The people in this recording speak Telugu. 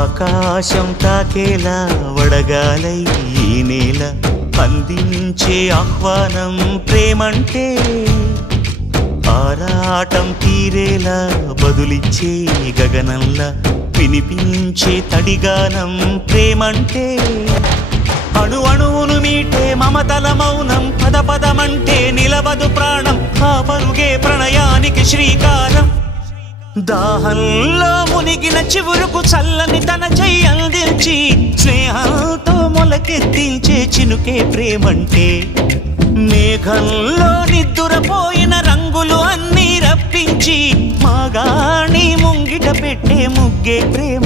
ఆకాశం తాకేలా వడగాలై ఈ నేల అందించే ఆహ్వానం ప్రేమంటే ఆరాటం తీరేలా బదులిచ్చే గగనంలా వినిపించే తడిగానం ప్రేమంటే అణు అణువును మీటే మమతల మౌనం పద పదమంటే నిలవదు ప్రాణం ఆ పరుగే ప్రణయానికి శ్రీకారం దాహంలో మునిగిన చివురుకు చల్లని తన చెయ్యి అందించి స్నేహంతో మొలకెత్తించే చినుకే ప్రేమంటే మేఘంలో నిద్దురపోయిన రంగులు అన్నీ రప్పించి మాగాణి ముంగిట పెట్టే ముగ్గే ప్రేమ